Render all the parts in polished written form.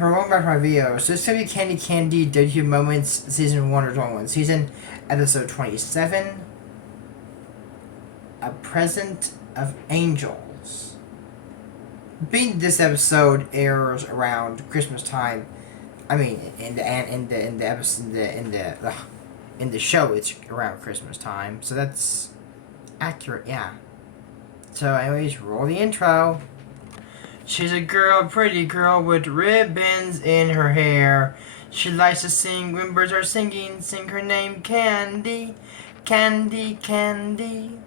Welcome back to my video. So this is going to be Candy WTF Moments Season 1 or 21 Season, Episode 27, A Present of Angels. Being this episode airs around Christmas time, I mean, in the show it's around Christmas time, so that's accurate, yeah. So anyways, roll the intro. She's a girl, pretty girl with ribbons in her hair. She likes to sing when birds are singing. Sing her name, Candy, Candy, Candy.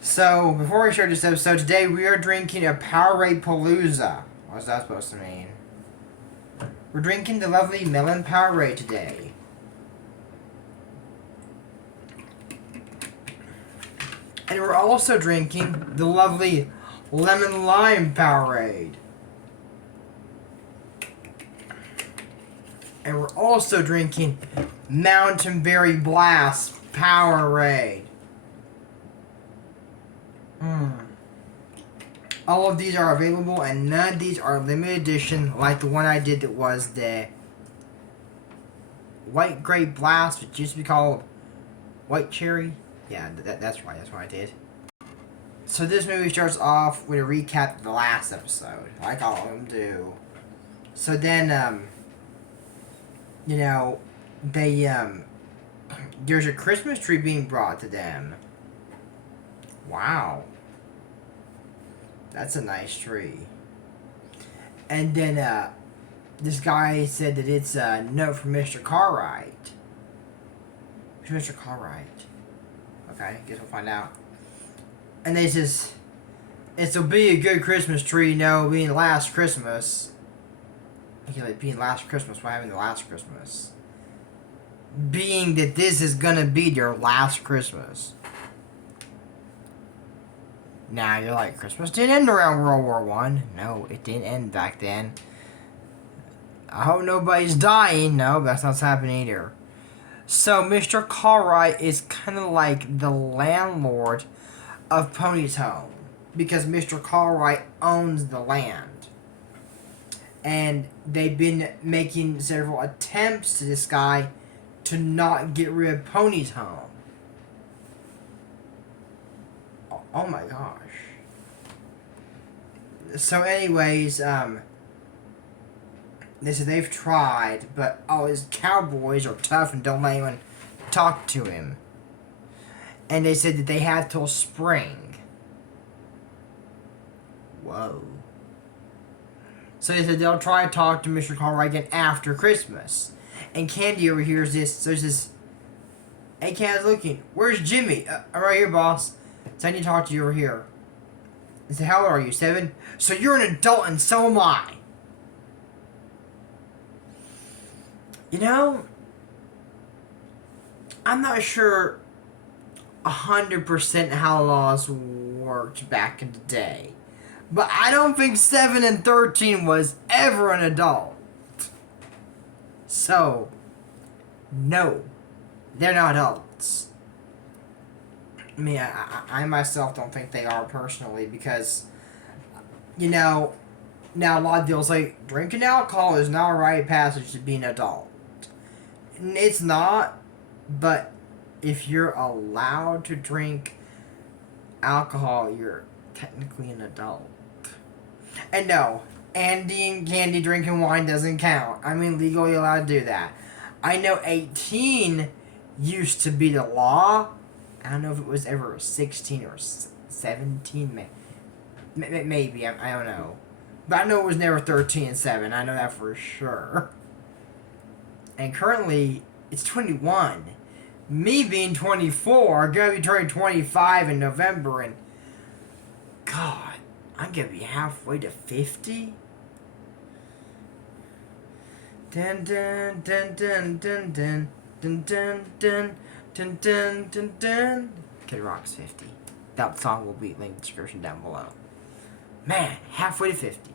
So, before we start this episode, today we are drinking a Powerade Palooza. What's that supposed to mean? We're drinking the lovely melon Powerade today. And we're also drinking the lovely Lemon Lime Powerade. And we're also drinking Mountain Berry Blast Powerade. All of these are available, and none of these are limited edition like the one I did that was the White Grape Blast, which used to be called White Cherry. Yeah, that's right, that's what I did. So this movie starts off with a recap of the last episode, like all of them do. So then, there's a Christmas tree being brought to them. Wow. That's a nice tree. And then, this guy said that it's a note from Mr. Cartwright. Who's Mr. Cartwright? Okay, guess we'll find out. And they says, it'll be a good Christmas tree, being last Christmas. Being last Christmas, what happened to last Christmas? Being that this is gonna be their last Christmas. Now, you're like, Christmas didn't end around World War I. No, it didn't end back then. I hope nobody's dying. No, that's not happening either. So, Mr. Cartwright is kind of like the landlord of Pony's home, because Mr. Cartwright owns the land, and they've been making several attempts to this guy to not get rid of Pony's home. Oh my gosh. So anyways, they said they've tried, but his cowboys are tough and don't let anyone talk to him. And they said that they have till spring. Whoa. So they said they'll try to talk to Mr. Cartwright again after Christmas. And Candy overhears this. So he says, hey, Candy's looking. Where's Jimmy? I'm right here, boss. So I need to talk to you over here. I said, how old are you, 7? So you're an adult and so am I. I'm not sure 100% how laws worked back in the day. But I don't think 7 and 13 was ever an adult. So, no, they're not adults. I mean, I myself don't think they are personally, because, now a lot of people say drinking alcohol is not a rite of passage to be an adult. It's not, but if you're allowed to drink alcohol, you're technically an adult. And no, Andy and Candy drinking wine doesn't count. I mean, legally allowed to do that. I know 18 used to be the law. I don't know if it was ever 16 or 17. Maybe, I don't know. But I know it was never 13 and 7. I know that for sure. And currently, it's 21. Me being 24, gonna be turning 25 in November, and God, I'm gonna be halfway to 50. Dun dun dun dun dun dun dun dun dun dun dun dun dun. Kid Rock's 50. That song will be linked in the description down below. Man, halfway to 50.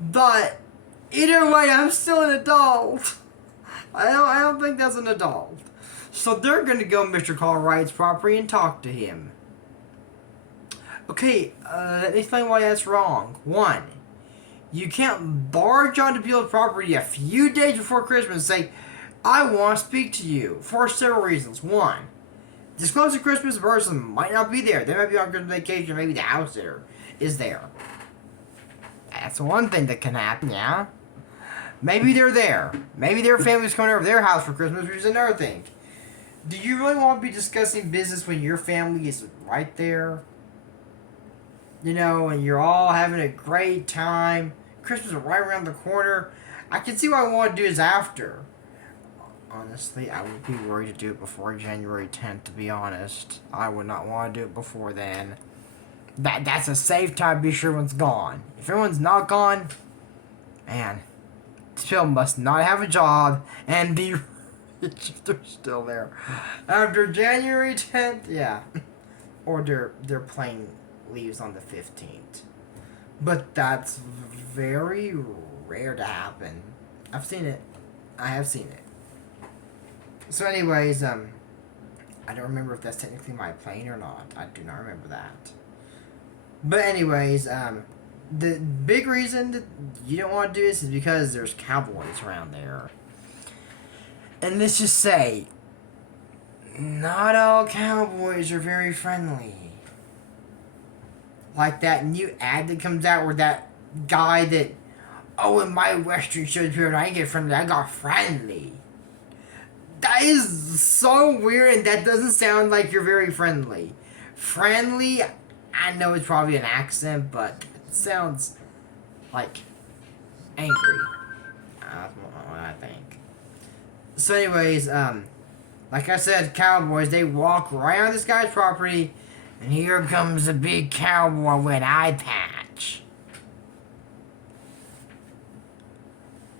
But either way, I'm still an adult. I don't think that's an adult. So they're going to go Mr. Cartwright's property and talk to him. Okay, let me explain why that's wrong. 1, You can't barge onto people's property a few days before Christmas and say, I want to speak to you for several reasons. One, this close to Christmas, the person might not be there. They might be on Christmas vacation. Maybe the house there is there. That's one thing that can happen, yeah? Maybe they're there. Maybe their family's coming over to their house for Christmas, which is another thing. Do you really want to be discussing business when your family is right there? You know, and you're all having a great time. Christmas is right around the corner. I can see why I want to do this after. Honestly, I would be worried to do it before January 10th, to be honest. I would not want to do it before then. That's a safe time to be sure everyone's gone. If everyone's not gone, man, this people must not have a job and be rich if they're still there. After January 10th, yeah. Or their plane leaves on the 15th. But that's very rare to happen. I've seen it. I have seen it. So anyways, I don't remember if that's technically my plane or not. I do not remember that. But anyways, the big reason that you don't want to do this is because there's cowboys around there. And let's just say, not all cowboys are very friendly. Like that new ad that comes out where that guy that, oh, in my western shows period, I didn't get friendly, I got friendly. That is so weird, and that doesn't sound like you're very friendly. Friendly, I know it's probably an accent, but it sounds like angry. That's what I think. So anyways, like I said, cowboys, they walk right on this guy's property, and here comes a big cowboy with an eye patch.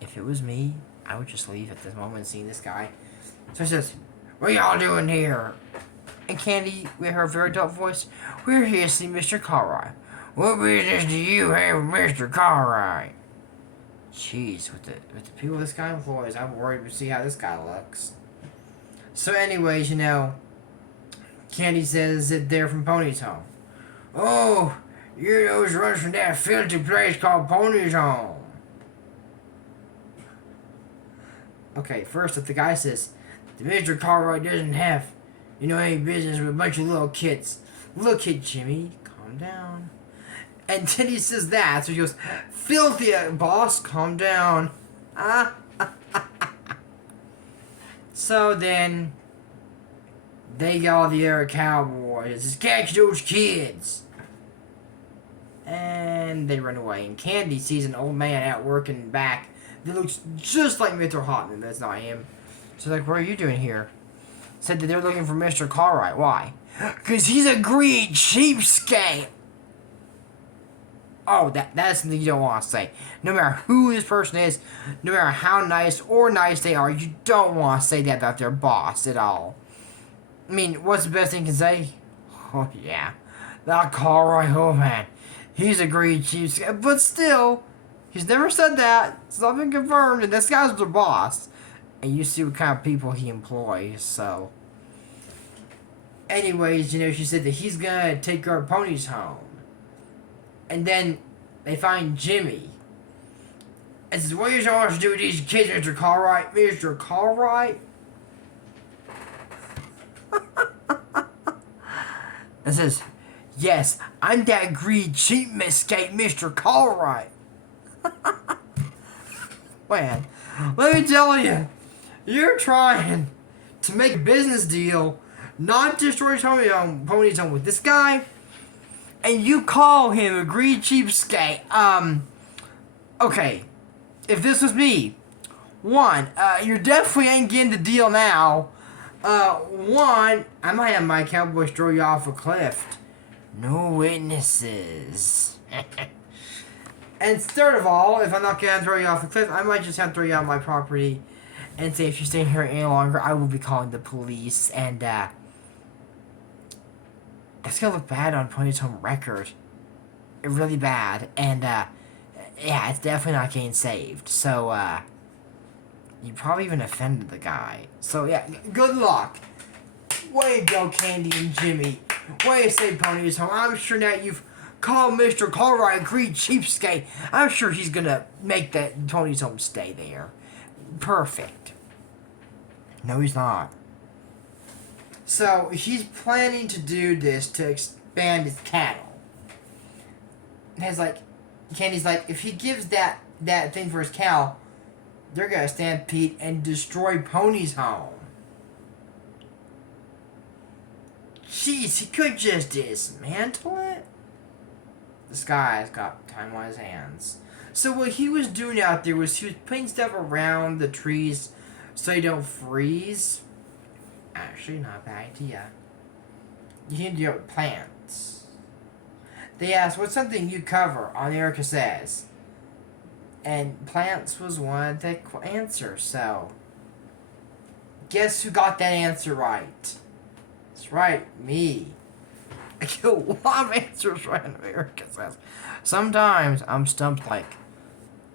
If it was me, I would just leave at this moment seeing this guy. So he says, what y'all doing here? And Candy, with her very adult voice, we're here to see Mr. Cartwright. What business do you have with Mr. Cartwright? Jeez, with the people this guy employs, I'm worried to see how this guy looks. So anyways, you know, Candy says that they're from Pony's Home. Oh, you're those runs from that filthy place called Pony's Home. Okay, first, if the guy says, Mr. Cartwright doesn't have, any business with a bunch of little kids. Look it, Jimmy, calm down. And then he says that, so he goes, filthy, boss, calm down. So then, they got all the other cowboys. Says, catch those kids. And they run away. And Candy sees an old man out working back that looks just like Mr. Hotman. That's not him. She's like, what are you doing here? Said that they're looking for Mr. Cartwright. Why? Because he's a greedy cheapskate. Oh, that's something you don't want to say. No matter who this person is, no matter how nice or nice they are, you don't want to say that about their boss at all. I mean, what's the best thing you can say? Oh, yeah. That Cartwright, oh man. He's a greedy cheapskate. But still, he's never said that. It's not been confirmed, and this guy's the boss. And you see what kind of people he employs, so. Anyways, she said that he's gonna take our ponies home. And then they find Jimmy. And says, what are you supposed to do with these kids, Mr. Cartwright? Mr. Cartwright? And says, yes, I'm that greedy cheapskate, Mr. Cartwright. Man, let me tell you. You're trying to make a business deal, not destroy Pony's Home with this guy, and you call him a greedy cheapskate. Okay, if this was me, one, you're definitely ain't getting the deal now. One, I might have my cowboys throw you off a cliff. No witnesses. And third of all, if I'm not gonna throw you off a cliff, I might just have to throw you out my property. And say, if you're staying here any longer, I will be calling the police. And, that's gonna look bad on Pony's Home record. Really bad. And, yeah, it's definitely not getting saved. So, you probably even offended the guy. So, yeah, good luck. Way to go, Candy and Jimmy. Way to save Pony's Home. I'm sure now you've Call Mr. Cartwright a great cheapskate. I'm sure he's gonna make that Tony's home stay there. Perfect. No, he's not. So he's planning to do this to expand his cattle. Candy's like, if he gives that thing for his cow, they're gonna stampede and destroy Pony's home. Jeez, he could just dismantle it. This guy's got time on his hands. So what he was doing out there was he was putting stuff around the trees so they don't freeze. Actually, not a bad idea. You can do it with plants. They asked, what's something you cover on Erica Says? And plants was one of the answers, so... Guess who got that answer right? That's right, me. I get a lot of answers right on Erica Says. Sometimes I'm stumped like,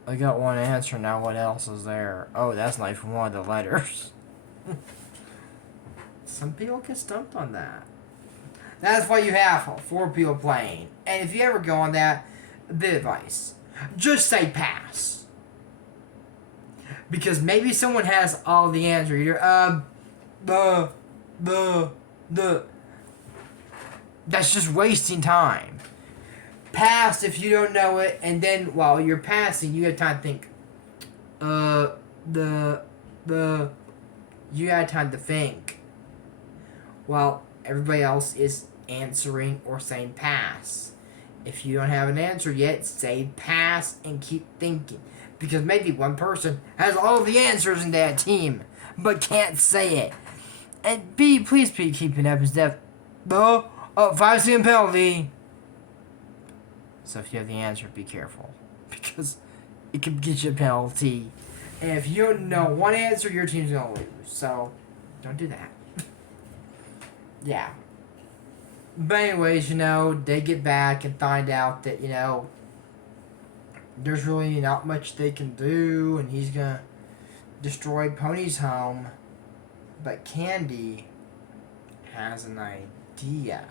I got one answer, now what else is there? Oh, that's not even one of the letters. Some people get stumped on that. That's why you have 4 people playing. And if you ever go on that, a bit of advice. Just say pass. Because maybe someone has all the answer. You're, That's just wasting time. Pass if you don't know it, and then while you're passing, you have time to think. You got time to think. While everybody else is answering or saying pass. If you don't have an answer yet, say pass and keep thinking. Because maybe one person has all the answers in that team, but can't say it. And B, please be keeping up his death. 5-second penalty. So if you have the answer, be careful. Because it could get you a penalty. And if you don't know one answer, your team's going to lose. So, don't do that. Yeah. But anyways, they get back and find out that, there's really not much they can do. And he's going to destroy Pony's home. But Candy has an idea.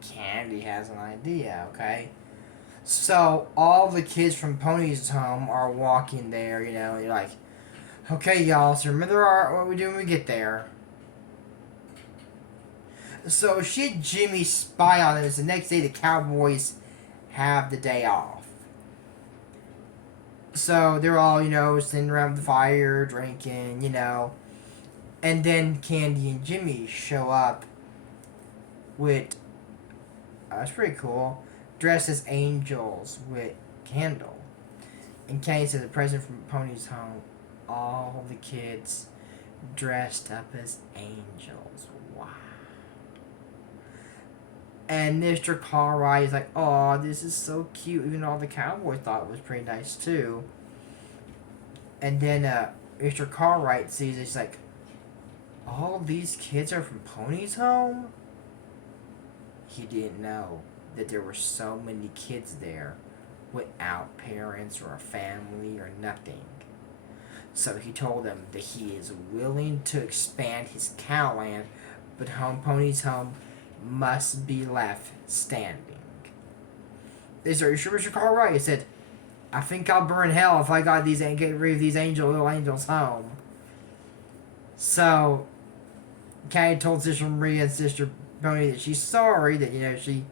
Candy has an idea, okay? So, all the kids from Pony's home are walking there, you're like, okay, y'all, so remember what we do when we get there. So, she had Jimmy spy on them. It's the next day the Cowboys have the day off. So, they're all, sitting around the fire, drinking, And then Candy and Jimmy show up with... That's pretty cool. Dressed as angels with candle. And Candy says a present from Pony's home. All the kids dressed up as angels. Wow. And Mr. Cartwright is like, oh, this is so cute. Even all the Cowboys thought it was pretty nice too. And then Mr. Cartwright sees it. He's like, all these kids are from Pony's home? He didn't know that there were so many kids there without parents or a family or nothing. So he told them that he is willing to expand his cow land, but Pony's home must be left standing. They said, are you sure, Mr. Cartwright? He said, I think I'll burn hell if I got get rid of these little angels home. So Candy told Sister Maria and Sister Pony that she's sorry that, she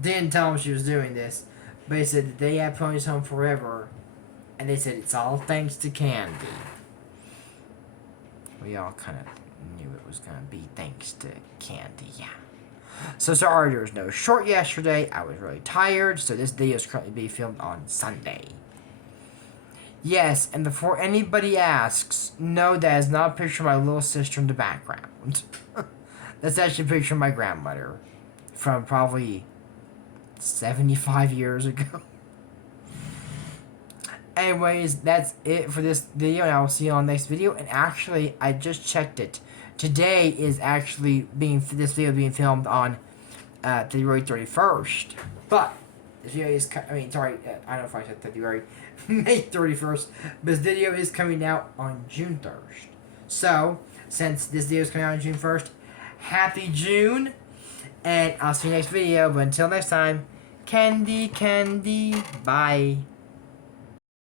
didn't tell him she was doing this. But they said that they had Pony's home forever. And they said it's all thanks to Candy. We all kind of knew it was going to be thanks to Candy, yeah. So sorry there was no short yesterday. I was really tired, so this video is currently being filmed on Sunday. Yes, and before anybody asks, no, that is not a picture of my little sister in the background. That's actually a picture of my grandmother from probably 75 years ago. Anyways, that's it for this video, and I will see you on the next video. And actually, I just checked it. Today is actually this video being filmed on February 31st. But this video is, I don't know if I said February, May 31st. But this video is coming out on June 1st. So, since this video is coming out on June 1st, happy June. And I'll see you next video. But until next time, candy, candy, bye.